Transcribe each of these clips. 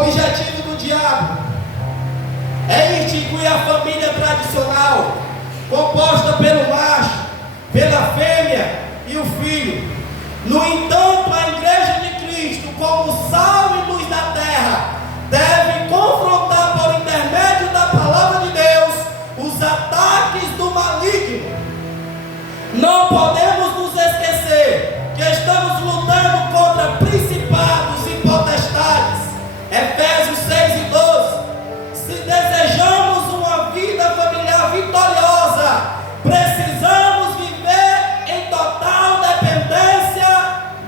objetivo do diabo é extinguir a família tradicional, composta pelo macho, pela fêmea e o filho. No entanto, a Igreja de Cristo, como sal e luz da terra, deve confrontar por intermédio da palavra de Deus os ataques do maligno. Não podemos nos esquecer que estamos lutando contra principados e potestades. Efésios 6:12. Se desejamos uma vida familiar vitoriosa, precisamos viver em total dependência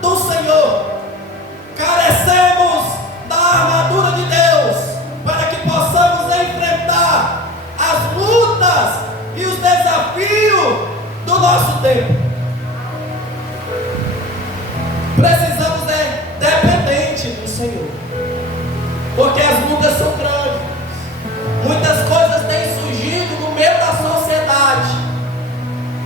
do Senhor. Carecemos da armadura de Deus para que possamos enfrentar as lutas e os desafios do nosso tempo. Precisamos ser dependentes do Senhor, porque as lutas são grandes. Muitas coisas têm surgido no meio da sociedade,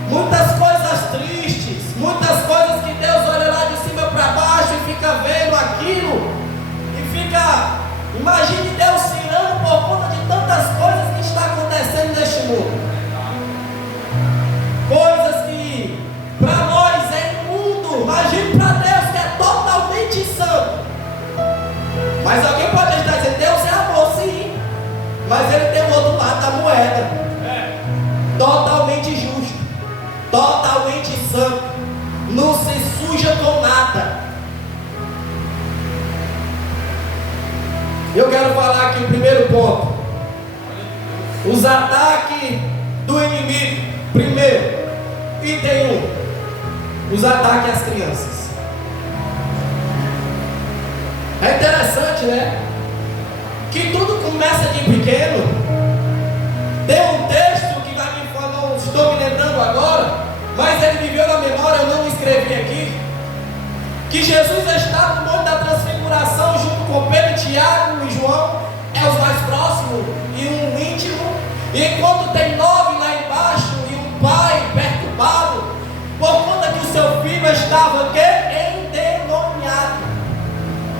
muitas coisas tristes, muitas coisas que Deus olha lá de cima para baixo e fica vendo aquilo e fica, imagine Deus se irando por conta de tantas coisas que está acontecendo neste mundo. Coisas que para nós é imundo, imagine para Deus que é totalmente santo. Mas alguém pode estar dizendo, Deus é amor, sim, mas Ele tem o outro lado da moeda, totalmente justo, totalmente santo, não se suja com nada. Eu quero falar aqui o primeiro ponto, os ataques do inimigo. Primeiro, item 1, os ataques às crianças. É interessante, né? Que tudo começa de pequeno. Tem um texto que vai me falar, não estou me lembrando agora, mas ele me veio na memória, eu não escrevi aqui. Que Jesus está no Monte da Transfiguração junto com Pedro, Tiago e João, é os mais próximos e um íntimo. E enquanto tem 9 lá embaixo e um pai perturbado, por conta que o seu filho estava endemoniado.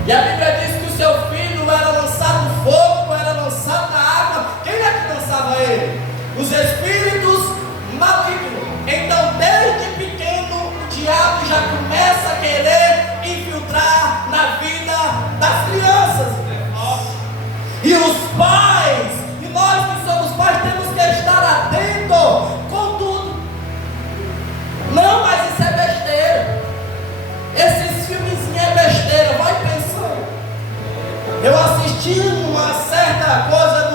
E a Bíblia diz que o seu filho era lançado no fogo, era lançado na água. Quem é que lançava ele? Os espíritos malignos. Então, desde pequeno, o diabo já começa a querer infiltrar na vida das crianças. E os pais, e nós que somos pais, temos que estar atentos com tudo. Não, mas isso é besteira. Esses filmezinhos é besteira, vai pensando. Eu assisti uma certa coisa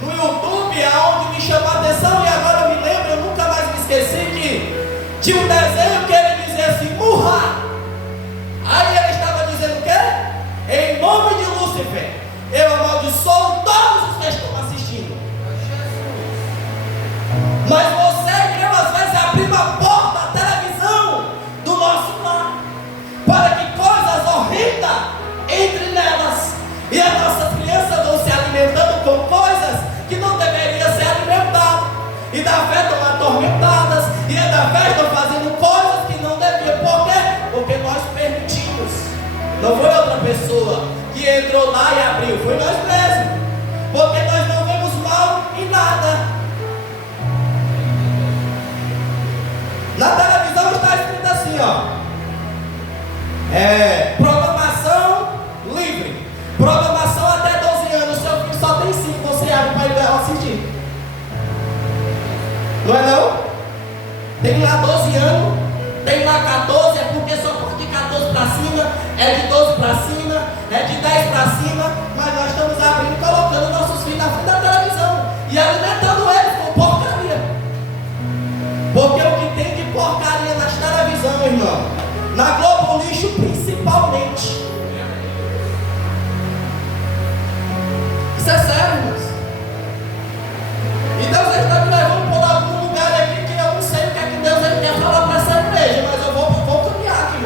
no YouTube, aonde me chamou a atenção, e agora eu me lembro, eu nunca mais me esqueci, que tinha um desenho que ele dizia assim, murra. Aí ele estava dizendo o quê? Em nome de Lúcifer, eu amaldiçoo todos os que estão assistindo. Mas você, eu às vezes abrir uma porta da televisão do nosso lar, para que coisas horrendas entrem nelas, e as nossas crianças vão se alimentando com coisas que não deveriam ser alimentadas, e da fé estão atormentadas, e da fé estão fazendo coisas que não deviam. Por quê? Porque nós permitimos. Não foi outra pessoa que entrou lá e abriu, foi nós mesmos, porque nós não vemos mal em nada. Na televisão está escrito assim, ó, programação livre, programação até 12 anos, seu filho só tem 5, você abre para ele assistir. Não é não? Tem lá 12 anos, tem lá 14, é porque só pode de 14 para cima, é de 12 para cima, é de 10 para cima, mas nós estamos abrindo e colocando nossos filhos na frente da televisão e alimentando eles com porcaria. Porque o que tem de porcaria nas televisão, irmão, na Globo Lixo principalmente, isso é sério, irmãos. E Deus está me levando por algum lugar aqui que eu não sei o que é que Deus quer falar para essa igreja, mas eu vou caminhar aqui.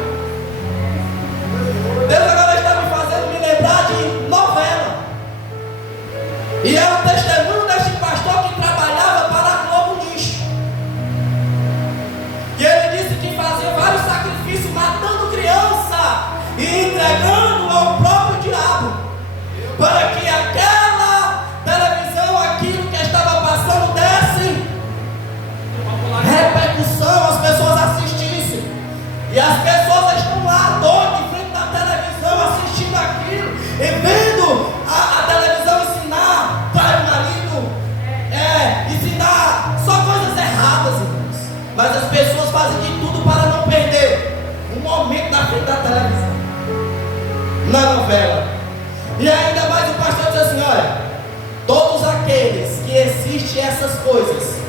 Deus agora está me fazendo me lembrar de novela. E é o testemunho deste pastor que trabalhava para a Globo Lixo. E ele disse que fazia vários sacrifícios, matando criança e entregando ao próprio diabo. pessoas estão lá doidas em frente da televisão assistindo aquilo e vendo a televisão ensinar para o marido, ensinar só coisas erradas, irmãos. Mas as pessoas fazem de tudo para não perder um momento na frente da televisão, na novela. E ainda mais o pastor diz assim: olha, todos aqueles que assistem essas coisas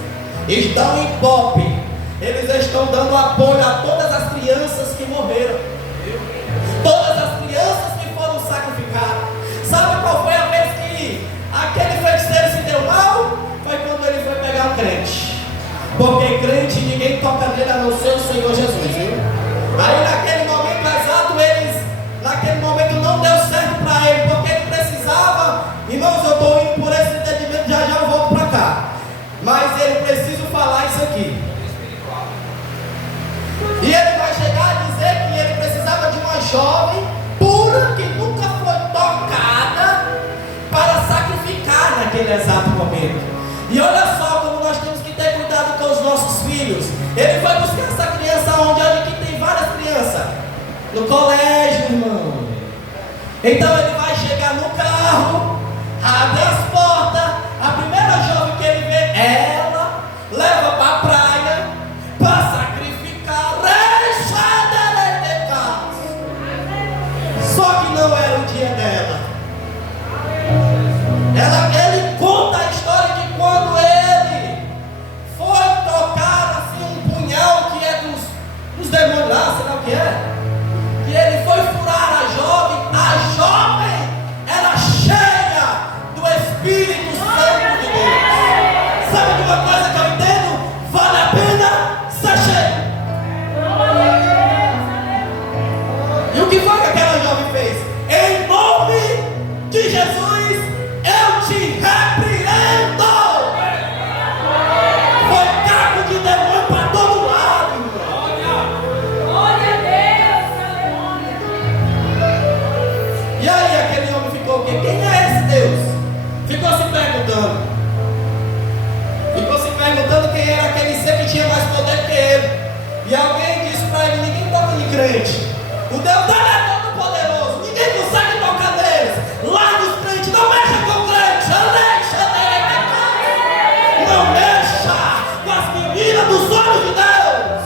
estão em pop, eles estão dando apoio a todas as crianças que morreram, todas as crianças que foram sacrificadas. Sabe qual foi a vez que aquele feiticeiro se deu mal? Foi quando ele foi pegar um crente, porque crente ninguém toca nele a não ser o Senhor Jesus, viu? Aí naquele momento exato, naquele momento não deu certo para ele, porque ele precisava. Irmãos, eu estou indo por esse entendimento, já eu volto para cá, mas ele precisa falar isso aqui. E ele vai chegar a dizer que ele precisava de uma jovem pura, que nunca foi tocada, para sacrificar naquele exato momento. E olha só como nós temos que ter cuidado com os nossos filhos. Ele vai buscar essa criança onde? Olha que tem várias crianças no colégio, irmão. Então ele vai chegar no carro, abre as portas, a primeira jovem que ele vê, ela leva para a praia para sacrificar. Só que não era o dia dela. Ele conta a história de quando ele foi tocar assim um punhal que é dos demônios lá, sei lá o que é. Que ele foi furar a jovem era cheia do Espírito Santo de Deus. Sabe de uma coisa que eu entendo? Vale a pena ser cheio. E o que foi que aquela jovem fez? Em nome de Jesus, eu te repreendo. Foi cargo de demônio para todo lado, irmão. Glória a Deus, E aí aquele homem ficou o quê? Quem é esse Deus? Ficou se perguntando quem era aquele ser que tinha mais poder que ele. E alguém disse para ele: ninguém toca em crente. O Deus dele é todo poderoso, ninguém consegue tocar neles. Larga os crentes, não mexa com crente. Não mexa com as meninas dos olhos de Deus.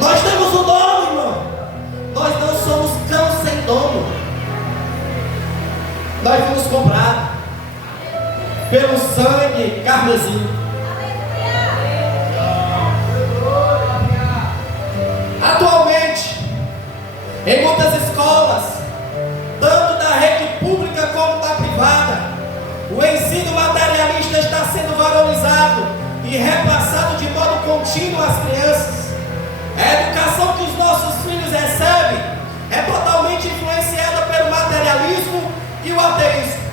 Nós temos um dono, irmão. Nós não somos cão sem dono. Nós fomos comprados pelo sangue carmesim. Atualmente, em muitas escolas, tanto da rede pública como da privada, o ensino materialista está sendo valorizado e repassado de modo contínuo às crianças. A educação que os nossos filhos recebem é totalmente influenciada pelo materialismo e o ateísmo.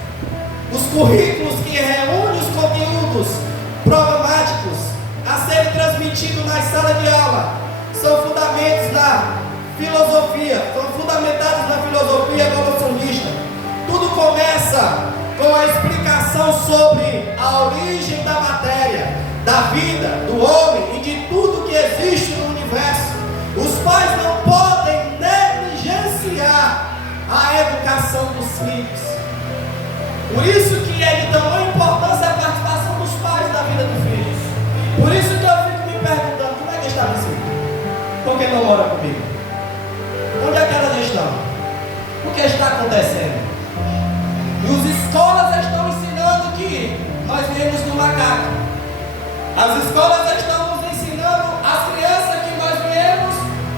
Os currículos que reúnem os conteúdos programáticos a serem transmitidos nas salas de aula são fundamentados na filosofia evolucionista. Tudo começa com a explicação sobre a origem da matéria, da vida, do homem e de tudo que existe no universo. Os pais não podem negligenciar a educação dos filhos. Por isso que é de tamanha importância a participação dos pais na vida dos filhos. Por isso que eu fico me perguntando: como é que está meus filhos? Por que não mora comigo? Onde é que elas estão? O que está acontecendo? E as escolas estão ensinando que nós viemos do macaco. As escolas estão nos ensinando, as crianças, que nós viemos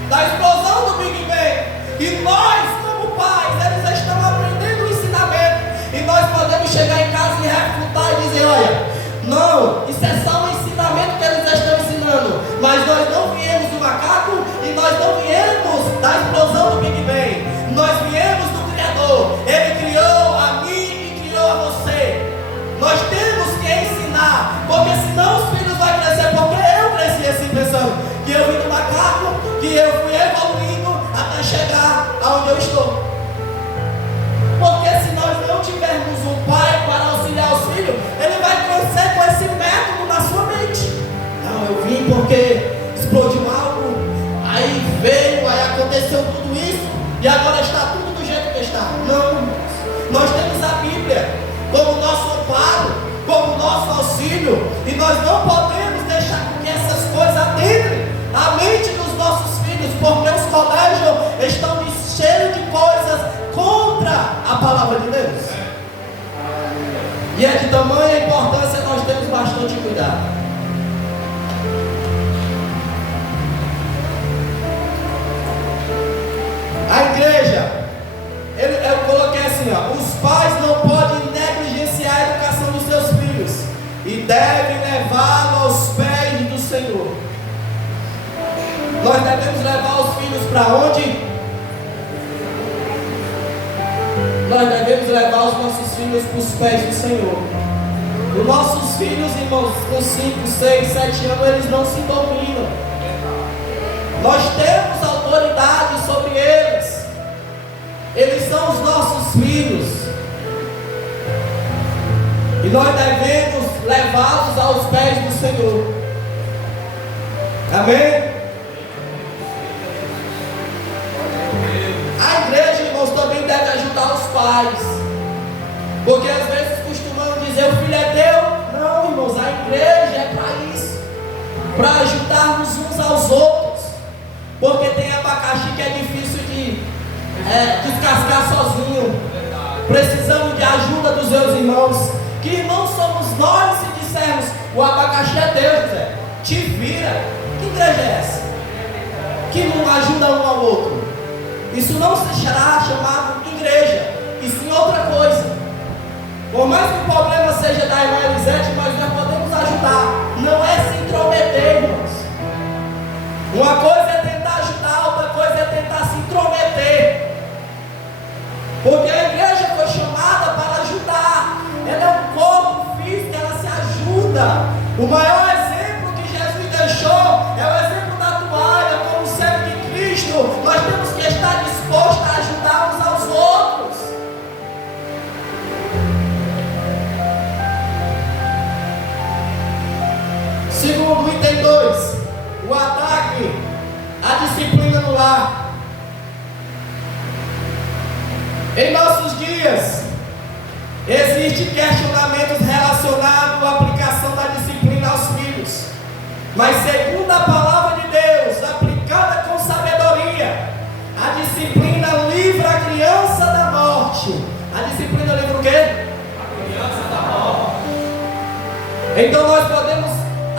da explosão do Big Bang. E nós, como pais, eles estão aprendendo o ensinamento. E nós podemos chegar em casa e refutar e dizer: olha, não, isso é só um ensinamento que eles estão ensinando. Mas nós não viemos do macaco e nós não viemos da explosão do Big Bang. Nós viemos do Criador. Ele criou a mim e criou a você. Nós temos que ensinar, porque senão os filhos vão crescer. Porque eu cresci assim pensando que eu vim do macaco, que eu fui evoluindo até chegar aonde eu estou. Porque se nós não tivermos um pai para auxiliar os filhos, ele vai crescer com esse método na sua tamanha importância, nós temos bastante cuidado. A igreja, eu coloquei assim, ó, os pais não podem negligenciar a educação dos seus filhos e devem levá-lo aos pés do Senhor. Nós devemos levar os filhos para onde? Nós devemos levar os nossos filhos para os pés do Senhor. Os nossos filhos, irmãos, com 5, 6, 7 anos, eles não se dominam. Nós temos autoridade sobre eles. Eles são os nossos filhos. E nós devemos levá-los aos pés do Senhor. Amém? A igreja, irmãos, também deve ajudar os pais. Porque às vezes costumamos dizer, o filho é teu. Não, irmãos, a igreja é para isso. Para ajudarmos uns aos outros. Porque tem abacaxi que é difícil de descascar sozinho. Precisamos de ajuda dos meus irmãos. Que irmãos somos nós se dissermos, o abacaxi é Deus, Zé. Te vira. Que igreja é essa? Que não ajuda um ao outro. Isso não será chamado igreja, e sim outra coisa. Por mais que o problema seja da irmã Elisete, mas nós podemos ajudar. Não é se intrometer, irmãos. Uma coisa é tentar ajudar, outra coisa é tentar se intrometer. Porque a igreja foi chamada para ajudar. Ela é um corpo físico, ela se ajuda. O maior exemplo que Jesus deixou é o exemplo da toalha, como servo de Cristo. Nós temos que estar dispostos a ajudar uns aos outros. Segundo item 2, o ataque à disciplina no lar. Em nossos dias, existem questionamentos relacionados à aplicação da disciplina aos filhos. Mas segundo a palavra de Deus, aplicada com sabedoria, a disciplina livra a criança da morte. A disciplina livra o quê? A criança da morte. Então nós podemos,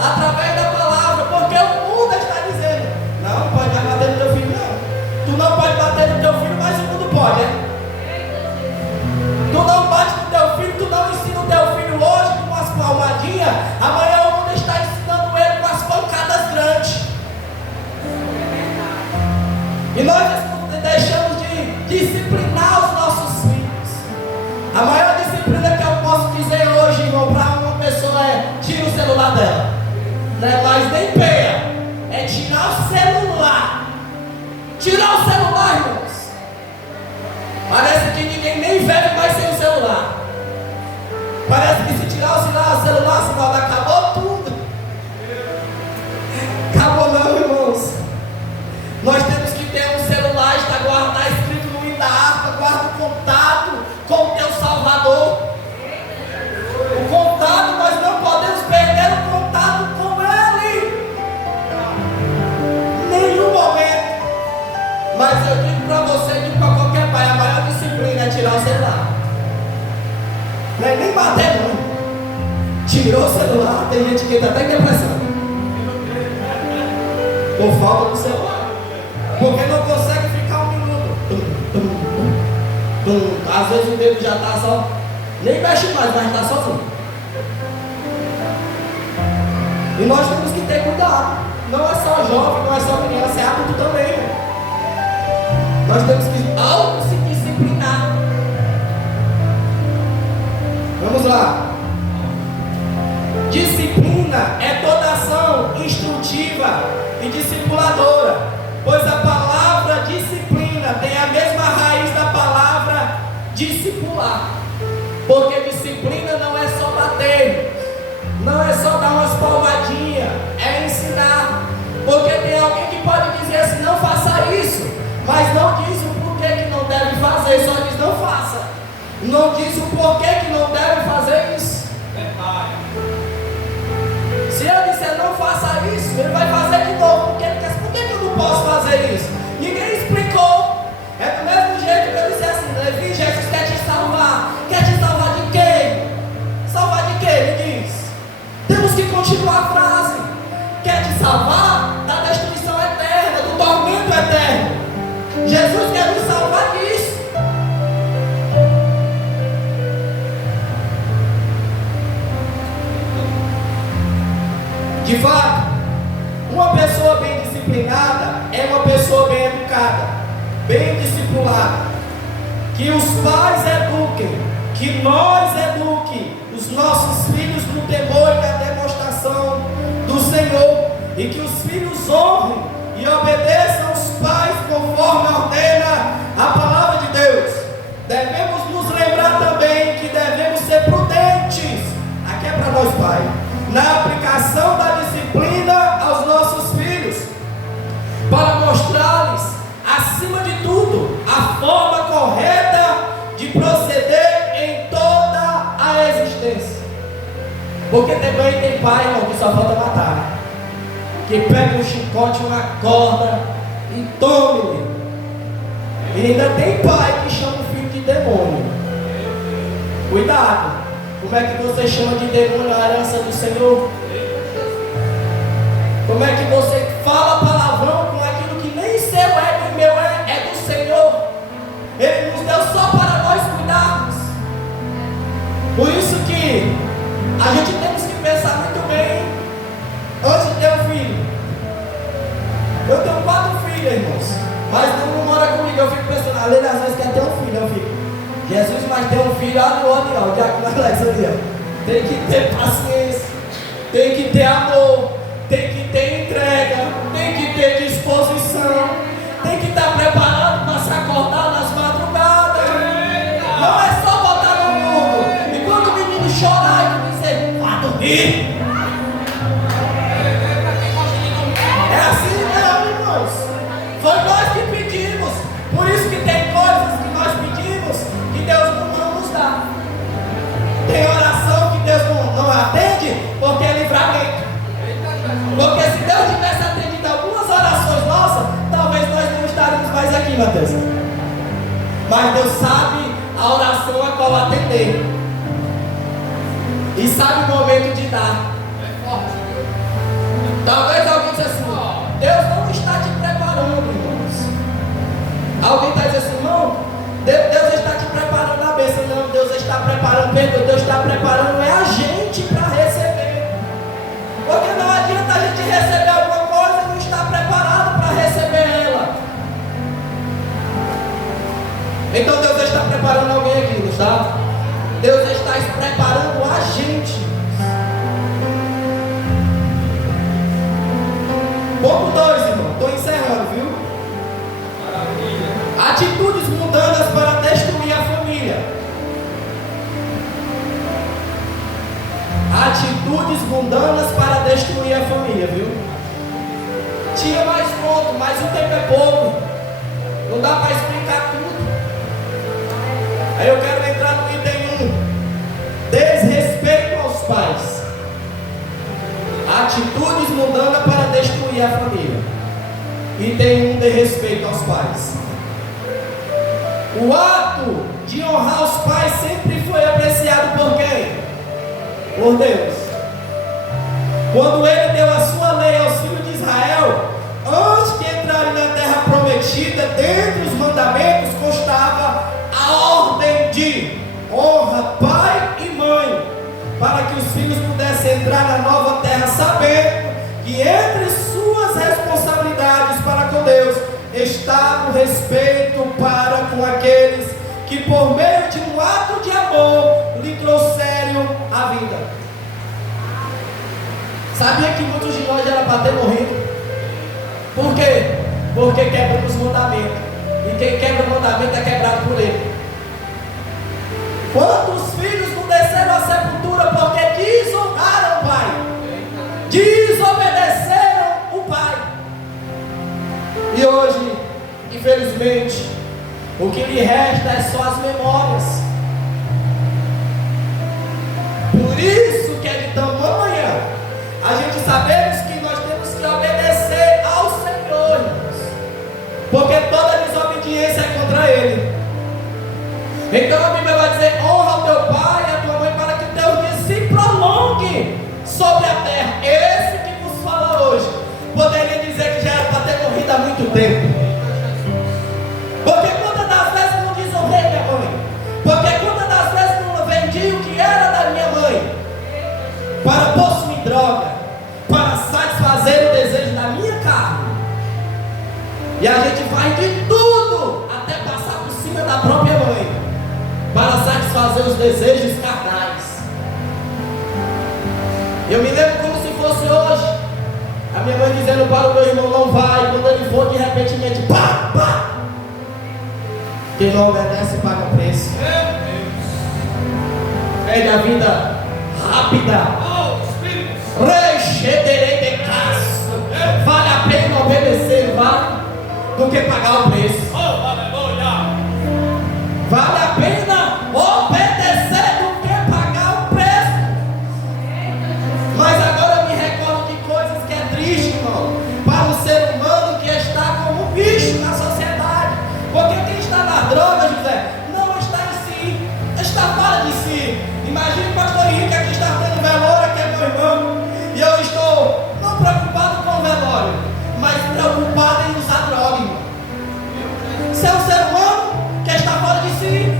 através da palavra, porque o mundo está dizendo, não pode mais bater no teu filho, não. Tu não pode bater no teu filho, mas o mundo pode, é? Tu não bate no teu filho, tu não ensina o teu filho hoje com umas palmadinhas, amanhã o mundo está ensinando ele com as pancadas grandes. E nós deixamos de disciplinar os nossos filhos. A maior disciplina que eu posso dizer hoje, irmão, para uma pessoa é: tira o celular dela. Não é mais nem peia, é tirar o celular. Tirar o celular, irmãos. Parece que ninguém nem bebe mais sem o celular. Parece que se tirar o celular, acabou tudo. Acabou não, irmãos. Nós temos que ter um celular, está guardado, escrito no hino da harpa, guarda o contato com o teu Salvador. O contato, nós não podemos perder o contato com Ele. Nenhum momento. Mas eu digo para você, digo para qualquer pai, a maior disciplina é tirar o celular. Não é nem bater não. Tirou o celular, tem gente que está até em depressão. Por falta do celular. Porque não consegue ficar um minuto. Às vezes o dedo já está só. Nem mexe mais, mas está sozinho. E nós temos que ter cuidado. Não é só jovem, não é só criança, é adulto também, né? Nós temos que auto-se disciplinar. Vamos lá. Disciplina é toda ação instrutiva e discipuladora, pois a palavra disciplina tem a mesma raiz da palavra discipular. Porque disciplina não é só bater, não é só dar umas palmadinhas, é ensinar. Porque tem alguém que pode dizer assim: não faça isso, mas não diz o porquê que não deve fazer, só diz não faça. Não diz o porquê que não deve fazer isso. Se eu disser não faça isso, ele vai fazer de novo. Porque ele quer, por que eu não posso fazer isso? Ninguém explicou. É do mesmo jeito que eu disse assim: Levi, Jesus quer te salvar. Quer te salvar de quem? Salvar de pais eduquem, que nós eduquem os nossos filhos no temor e na demonstração do Senhor, e que os filhos honrem e obedeçam os pais conforme ordena a palavra de Deus. Devemos nos lembrar também que devemos ser prudentes, aqui é para nós pais, na aplicação da disciplina aos nossos filhos, para mostrar-lhes, acima de tudo, a forma correta de proceder em toda a existência. Porque também tem pai, irmão, que só falta matar, né? Que pega um chicote, uma corda e tome-lhe. E ainda tem pai que chama o filho de demônio. Cuidado, como é que você chama de demônio a herança do Senhor? Como é que você fala palavrão com aquilo que nem seu é, nem meu é do Senhor? Ele nos deu só para nós cuidarmos. Por isso que a gente temos que pensar muito bem antes de ter um filho. Eu tenho 4 filhos, irmãos, mas não mora comigo. Eu fico pensando, a Leila às vezes quer ter um filho. Eu fico, Jesus, mas ter um filho, olha, o diácono Alex ali, ó. Tem que ter paciência, tem que ter amor, tem que ter entrega, tem que ter disposição, tem que estar preparado para se acordar nas madrugadas. Não é só botar no mundo e quando o menino chorar e dizer, vá dormir. É assim não, irmãos. Foi nós que pedimos. Por isso que tem coisas que nós pedimos que Deus não nos dá. Tem oração que Deus não atende porque é livramento. Porque se Deus tivesse atendido algumas orações nossas, talvez nós não estaríamos mais aqui, Mateus. Mas Deus sabe a oração a qual atender. E sabe o momento de dar. Talvez alguém disse assim, Deus não está te preparando, irmãos. Alguém está dizendo assim, irmão, Deus está te preparando a bênção. Não, Deus está preparando, Deus está preparando é a gente para receber. Porque não adianta a gente receber alguma coisa e não estar preparado para receber ela. Então Deus está preparando alguém aqui, não está? Deus está preparando a gente. Ponto 2, irmão. Estou encerrando, viu? Atitudes mundanas para destruir a família. Atitudes mundanas para destruir a família, viu? Tinha mais ponto, mas o tempo é pouco. Não dá para explicar tudo. Aí eu quero entrar no item 1. Desrespeito aos pais. Atitudes mundanas para destruir a família. Item 1, de respeito aos pais. O ato de honrar os pais sempre foi apreciado por quem? Por Deus. Quando Ele deu a sua lei aos filhos de Israel, antes de entrarem na terra prometida, dentre os mandamentos constava a ordem de honra pai e mãe, para que os filhos pudessem entrar na nova terra, sabendo que entre suas responsabilidades para com Deus estava o respeito para com aqueles que por meio de um ato de amor lhe trouxeram a vida. Sabia que muitos de nós eram para ter morrido? Por quê? Porque quebramos os mandamentos. E quem quebra o mandamento é quebrado por ele. Quantos filhos não desceram à sepultura porque desonraram o pai? Desobedeceram o pai. E hoje, infelizmente, o que lhe resta é só as memórias. Por isso que é de tamanha a gente sabemos que nós temos que obedecer ao Senhor, irmãos, porque toda desobediência é contra Ele. Então a Bíblia vai dizer: honra o teu pai e a tua mãe, para que o teu dia se prolongue sobre a terra. Esse que vos fala hoje poderia dizer que já era para ter morrido há muito tempo. Porque quantas das vezes não desonrei minha mãe? Porque quantas das vezes não vendi o que era da minha mãe para possuir droga, para satisfazer o desejo da minha carne? E a gente faz de tudo até passar por cima da própria mãe. fazer os desejos carnais. Eu me lembro como se fosse hoje, a minha mãe dizendo para o meu irmão: não vai. Quando ele for, de repente, pá, pá. Quem não obedece paga o preço. Pede a vida rápida. Vale a pena obedecer, vale, do que pagar o preço. Vale a pena obedecer do que pagar o preço. Mas agora eu me recordo de coisas que é triste, irmão, para o ser humano que está como um bicho na sociedade. Porque quem está na droga, José, não está em si, está fora de si. Imagine o pastor Henrique aqui está tendo velório, que é meu irmão, e eu estou não preocupado com o velório, mas preocupado em usar droga, irmão. Você é um ser humano que está fora de si.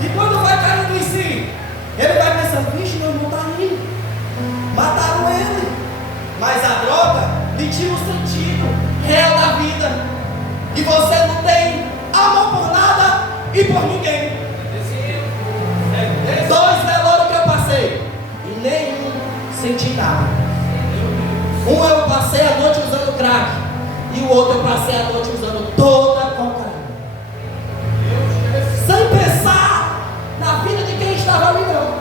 E quando vai caindo em si, ele vai pensar: vixe, meu irmão está ali, mataram ele. Mas a droga lhe tira o sentido real da vida, e você não tem amor por nada e por ninguém. 2 velórios que eu passei e nenhum senti nada. Um eu passei a noite usando crack, e o outro eu passei a noite usando toda a cocaína, sem pensar na vida de quem estava ali, não.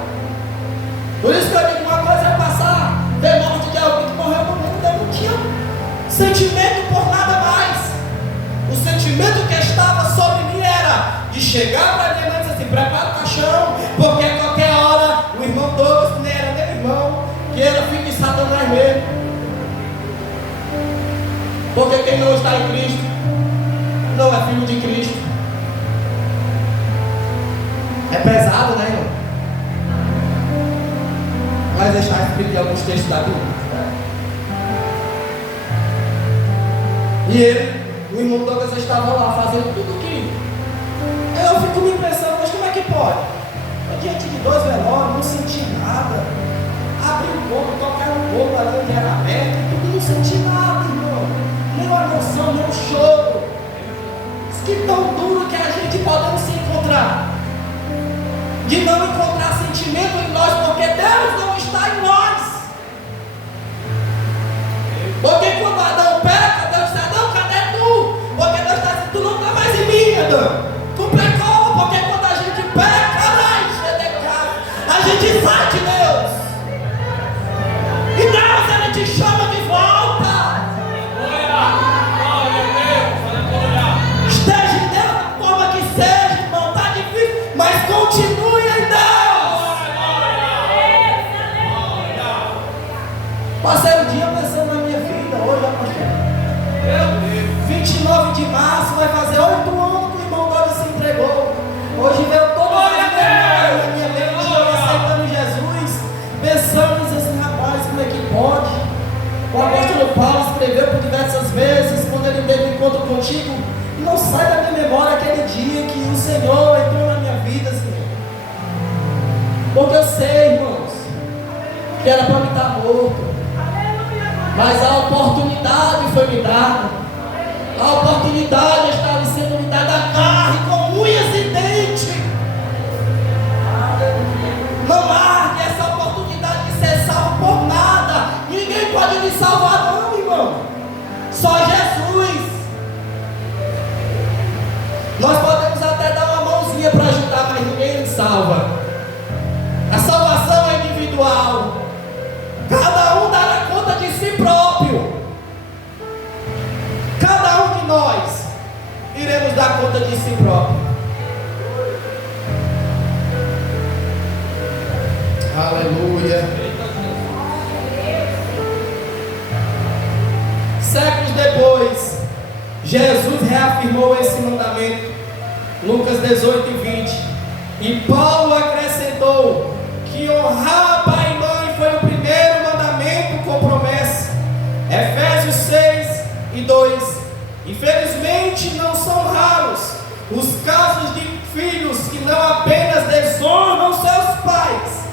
Por isso que eu digo: uma coisa é passar, ver morte de alguém que morreu no mundo. Eu não tinha sentimento por nada mais. O sentimento que estava sobre mim era de chegar para minha mãe e dizer assim: prepara o caixão, porque a qualquer hora o irmão Douglas, que nem era meu irmão, que era filho de Satanás mesmo. Porque quem não está em Cristo não é filho de Cristo. É pesado, né, irmão? Mas deixar escrito em alguns textos da Bíblia. E ele, o irmão Douglas, estava lá fazendo tudo que eu fico me pensando: mas como é que pode? Eu diante de 2 velórios, não senti nada. Abri um pouco, tocaram um pouco ali onde era aberto, e tudo, não senti nada, irmão. Nem uma emoção, nem um choro. Isso que tão duro que a gente podemos se encontrar. De não encontrar sentimento em nós, porque Deus não está em nós. Porque quando Adão peca, Deus diz: Adão, cadê tu? Porque Deus está dizendo: tu não está mais em mim, Adão. Tu pecou, porque quando a gente peca, a gente sai de Deus. E Deus, ele te chama de volta. Esteja em Deus da forma que seja, irmão. Está difícil, mas continue em Deus. Passei o dia pensando na minha vida. Hoje, pastor, 29 de março vai fazer 8 anos que o irmão Douglas se entregou. Hoje veio toda a vida na minha mente, eu aceitando Jesus, pensando assim: rapaz, como é que pode? O apóstolo Paulo escreveu por diversas vezes, quando ele teve um encontro contigo, e não sai da minha memória aquele dia que o Senhor entrou na minha vida, Senhor. Porque eu sei, irmãos, que era para me estar morto, mas a oportunidade foi me dada. A oportunidade estava sendo me dada a carne com unhas e dentes. Não largue essa oportunidade de ser salvo por nada. Ninguém pode me salvar, não, irmão. Só Jesus. Nós podemos até dar uma mãozinha para ajudar, mas ninguém me salva. A salvação é individual. Cada um dará conta de si próprio. Cada um de nós iremos dar conta de si próprio. Aleluia. Séculos depois, Jesus reafirmou esse mandamento, Lucas 18 e 20. E Paulo acrescentou que honrar pai e mãe foi o primeiro mandamento com promessa. Efésios 6 e 2. Infelizmente não são raros os casos de filhos que não apenas desonram seus pais,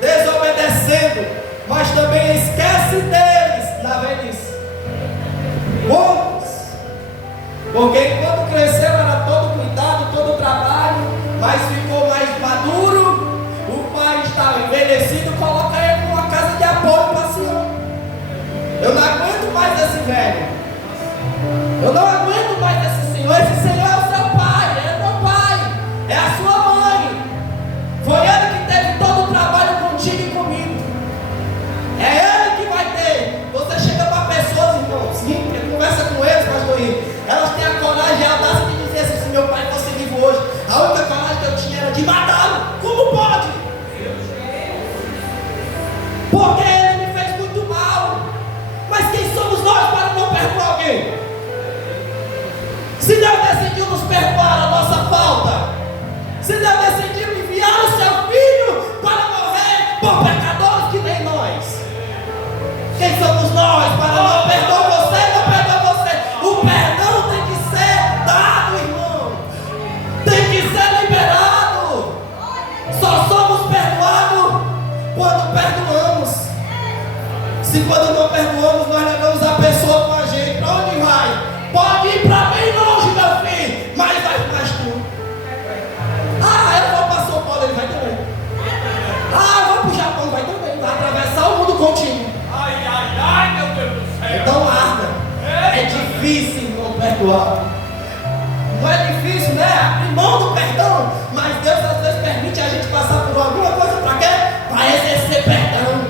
desobedecendo, mas também esquecem deles na velhice. Quantos? Porque enquanto cresceu era todo cuidado, todo trabalho, mas ficou mais maduro, o pai está envelhecido, coloca ele numa casa de apoio para Sião. Eu não aguento mais esse velho. Eu não aguento mais esse senhor. Esse senhor é o seu pai, é meu pai, é a sua mãe. Foi ele que teve todo o trabalho contigo e comigo. É ele que vai ter. Você chega para pessoas, irmãos, sim, conversa com eles, pastor Henrique. Elas têm a coragem e a audácia de dizer assim: se meu pai fosse vivo hoje, a única coragem que eu tinha era de matá-lo. Como pode? Porque ele me fez muito mal. Mas quem somos nós para não perdoar alguém? Se Deus decidiu nos perdoar a nossa falta, se Deus decidiu enviar o seu filho para morrer por pecadores que nem nós, quem somos nós para não perdoar você, não perdoar você? O perdão tem que ser dado, irmão. Tem que ser liberado. Só somos perdoados quando perdoamos. Se quando não perdoamos, nós levamos a pessoa com a gente, para onde vai? Pode ir para bem longe, meu filho, mas vai mais tu. Ah, eu vou para São Paulo, ele vai também. Ah, eu vou para o Japão, vai também. Vai atravessar o mundo contigo. Ai, meu Deus do céu. Então arda. É difícil, irmão, perdoar. Não é difícil, né? Abrir mão do perdão. Mas Deus às vezes permite a gente passar por alguma coisa para quê? Para exercer perdão.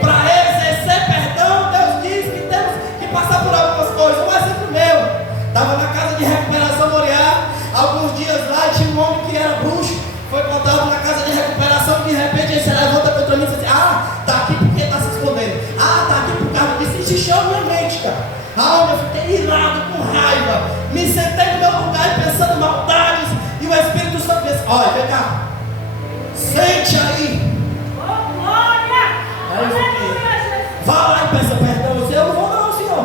Para exercer perdão, Deus diz que temos que passar por algumas coisas. Um exemplo meu. Estava na casa de recuperação Moriá, alguns dias lá, e tinha um homem que era bruxo. Foi contado na casa de recuperação, de repente ele se levanta contra mim e diz assim: ah, tá aqui porque está se escondendo. Ah, tá aqui por causa disso. Isso encheu minha mente, cara. Ah, eu fiquei irado, com raiva. Me sentei no meu lugar pensando maldades. E o Espírito Santo disse: olha, vem cá. Sente aí. Aí eu fiquei: vá lá e peça perdão. Eu disse: eu não vou não, senhor.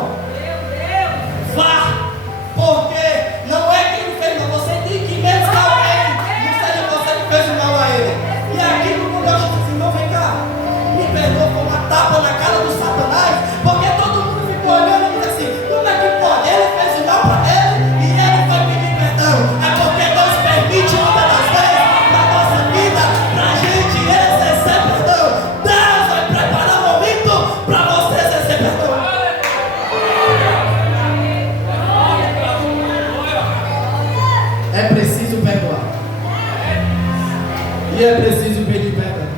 Vá. Porque não é quem fez mal. Você tem que mesmo que alguém não seja você que fez o mal a ele. E aquilo quando eu disse assim: irmão, vem cá. Me perdoa com uma tapa na cara do Satanás. Porque todo mundo ficou olhando e disse assim: como é que pode? Ele fez o mal para ele e ele vai pedir perdão. É porque Deus permite muitas das vezes na nossa vida para a gente exercer perdão. Deus vai preparar um momento para você exercer perdão. É preciso perdoar. E é preciso pedir perdão.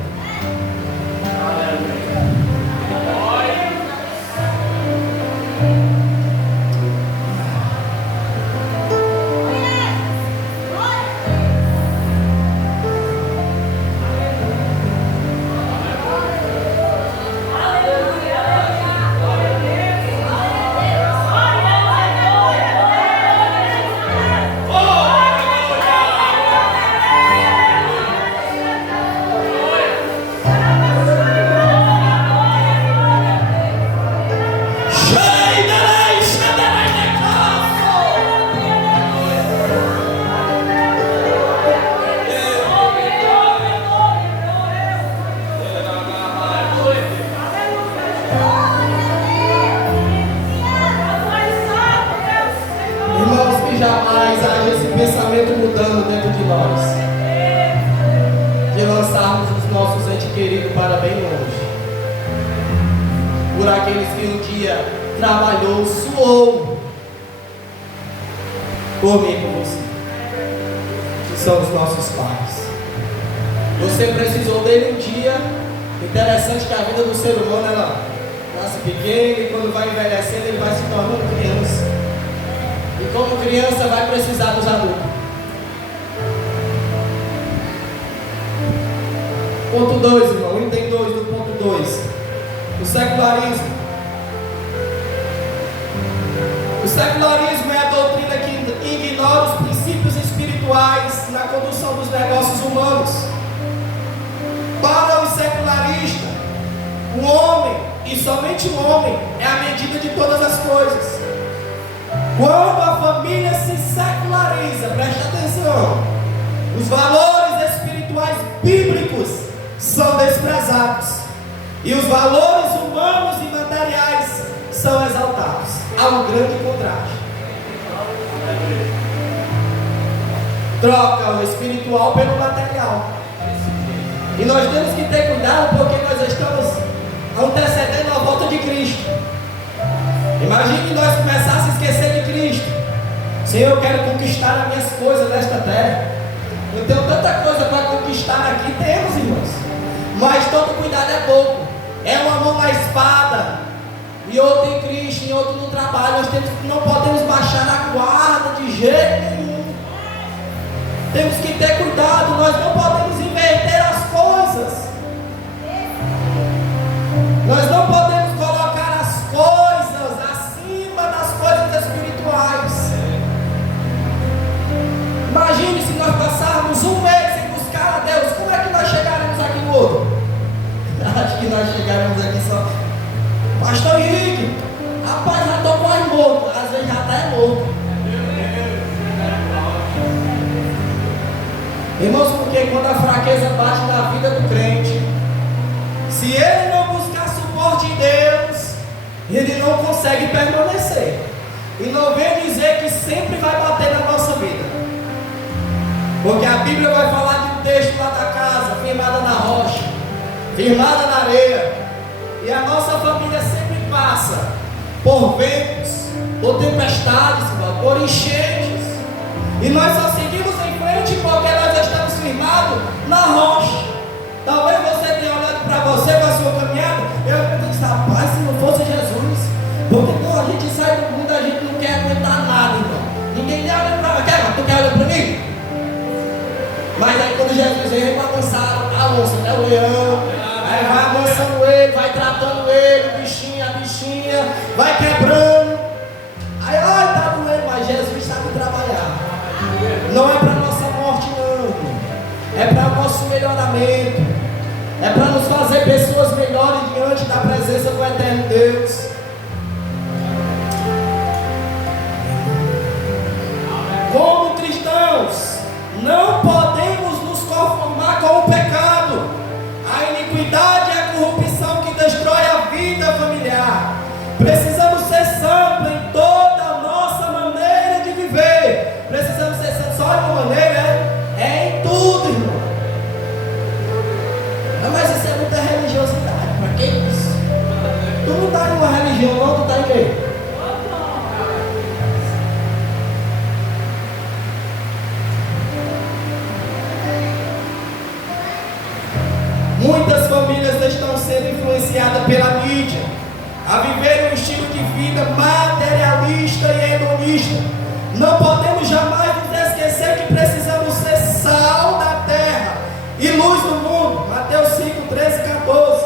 Jamais haja esse pensamento mudando dentro de nós, de lançarmos os nossos entes queridos para bem longe, por aqueles que um dia trabalhou, suou por mim e por você, que são os nossos pais. Você precisou dele um dia. Interessante que a vida do ser humano, ela nasce pequena e quando vai envelhecendo ele vai se tornando criança. E como criança vai precisar dos adultos. Ponto 2, irmão, item 2 do ponto 2. O secularismo. O secularismo é a doutrina que ignora os princípios espirituais na condução dos negócios humanos. Para o secularista, o homem, e somente o homem, é a medida de todas as coisas. Quando a família se seculariza, preste atenção, os valores espirituais bíblicos são desprezados e os valores humanos e materiais são exaltados. Há um grande contraste. troca o espiritual pelo material. E nós temos que ter cuidado porque nós estamos antecedendo a volta de Cristo. Imagine que nós começássemos a esquecer de Cristo. Senhor, eu quero conquistar as minhas coisas nesta terra. Eu tenho tanta coisa para conquistar aqui. Temos, irmãos. Mas todo cuidado é pouco. É uma mão na espada e outra em Cristo, e outra no trabalho. Não podemos baixar a guarda de jeito nenhum. Temos que ter cuidado. Nós não podemos inverter as coisas. Nós não podemos colocar as coisas acima das coisas espirituais. Imagine se nós passarmos um mês sem buscar a Deus. Como é que nós chegaremos aqui no outro? Acho que nós chegaremos aqui só. Pastor Henrique, rapaz, já estou quase morto. Às vezes já até é morto. Irmãos, porque quando a fraqueza bate na vida do crente, se ele não buscar suporte em Deus, ele não consegue permanecer. E não vem dizer que sempre vai bater na nossa vida. Porque a Bíblia vai falar de um texto lá da casa, firmada na rocha, firmada na areia. E a nossa família sempre passa por ventos, por tempestades, por enchentes. E nós só seguimos em frente porque nós estamos firmados na rocha. Talvez você tenha olhado para você, para a sua caminhada. Eu disse, rapaz, se não fosse Jesus. Porque a gente sai do mundo, a gente não quer aguentar nada, irmão. Ninguém olha para mim. Tu quer olhar para mim? Mas aí quando Jesus vem para avançar a onça, né? O leão, aí vai amansando ele, vai tratando ele, o bichinho, a bichinha, vai quebrando. Aí, ai, tá doendo, mas Jesus sabe trabalhar. Não é para nossa morte, não. É para o nosso melhoramento. É para nos fazer pessoas melhores diante da presença do eterno Deus. Como cristãos, não podemos nos conformar com o pecado, a iniquidade e a corrupção que destrói a vida familiar. Precisamos ser santos em toda a nossa maneira de viver. Precisamos ser santos só de uma maneira, é em tudo, irmão. Não, mas isso é muita religiosidade. Para que isso? Tu não está em uma religião, não, tu está em quê? Muitas famílias estão sendo influenciadas pela mídia a viver um estilo de vida materialista e hedonista. Não podemos jamais nos esquecer que precisamos ser sal da terra e luz do mundo. Mateus 5, 13 e 14.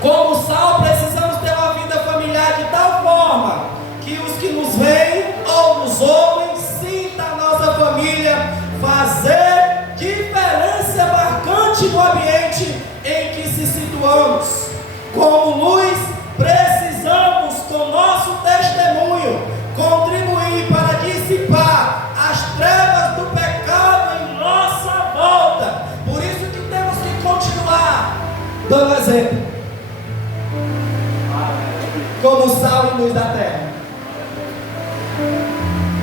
Como sal, precisamos ter uma vida familiar de tal forma que os que nos veem ou nos ouvem sintam a nossa família fazer diferença marcante no ambiente em que se situamos. Como luz, precisamos, com nosso testemunho, contribuir para dissipar as trevas do pecado em nossa volta. Por isso que temos que continuar dando exemplo, como sal e luz da terra.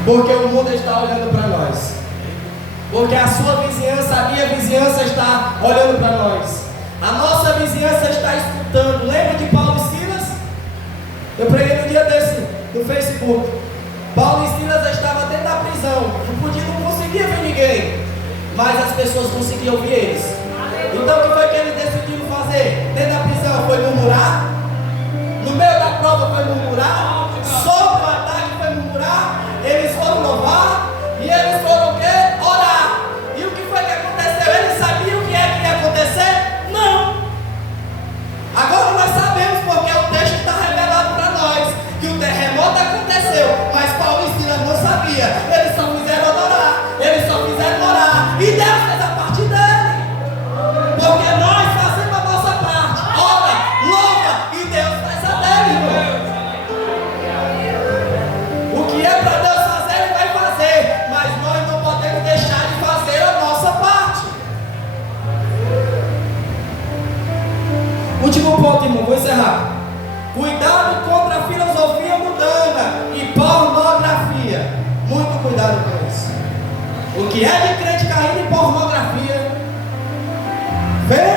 Porque o mundo está olhando para nós. Porque a sua vizinhança, a minha vizinhança está olhando para nós. A nossa vizinhança está escutando. Lembra de Paulo e Silas? Eu preguei no dia desse no Facebook. Paulo e Silas estavam dentro da prisão. Não conseguia ver ninguém, mas as pessoas conseguiam ouvir eles. Então o que foi que eles decidiram fazer? Dentro da prisão foi murmurar. No meio da prova foi murmurar. Sobre o ataque foi murmurar. Eles foram louvar. E eles foram o quê? Orar. E o que foi que aconteceu? Eles sabiam o que é que ia acontecer? Não. Agora nós sabemos porque o texto está revelado para nós que o terremoto aconteceu, mas Paulo e Silas não sabiam. Eles só fizeram adorar, eles só fizeram orar, e Deus fez a parte dele. Porque nós fazemos a nossa parte. Ora, louva, e Deus faz a dele, irmão. O que é para Deus fazer, Ele vai fazer. O que é de crente caindo em pornografia, vem